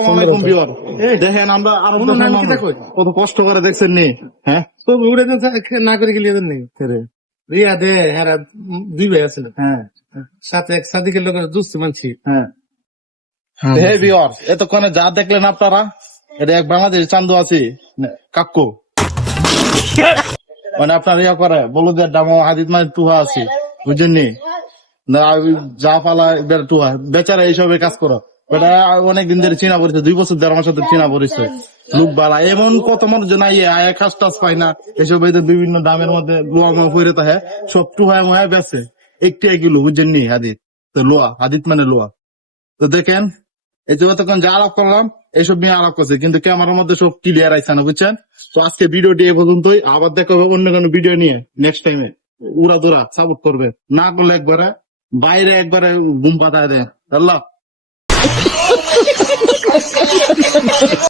আসসালামু আলাইকুম বিওর। দেখেন আমরা আরো কত কষ্ট করে দেখছেন নি, হ্যাঁ তো উড়ে না করে গেলে নেই রিয়া দে এরা দুই ভাই আছে হ্যাঁ সাথে এক সাদিকের লোকের দুস্তি মানছি হ্যাঁ হে বিওর, এতক্ষণে যা দেখলেন আপনারা, এটা এক বাংলাদেশ চান্দু আছি কাক্কু, মানে আপনার ইয়া করে বলুদের ডামো হাদিদ মানে টুহা আছি, বুঝছেন নি? না যা পালা টুহা বেচারা এইসবে কাজ করো, বেটা অনেকদিন ধরে চিনা পড়েছে, 2 বছর ধরে আমার সাথে চিনা পড়েছে, লোক বালা এমন কত মানুষ নাই আয় কাজ টাজ পায় না, এসব এদের বিভিন্ন দামের মধ্যে লোয়া মোয়া ফিরে থাকে, সব টুহায় মোহায় বেছে 1 টাকা কিলো, বুঝছেন নি? হাদিদ তো লোয়া, হাদিদ মানে লোয়া। তো দেখেন এই যে তখন যা আলাপ করলাম এইসব নিয়ে আলাপ করছে, কিন্তু ক্যামেরার মধ্যে সব ক্লিয়ার আইছে না, বুঝছেন? তো আজকে ভিডিওটি এ পর্যন্তই, আবার দেখা হবে অন্য কোনো ভিডিও নিয়ে নেক্সট টাইমে। উড়া দুরা সাপোর্ট করবে, না করলে একবারে বাইরে একবারে ঘুম পাতায় দেয়। আল্লাহ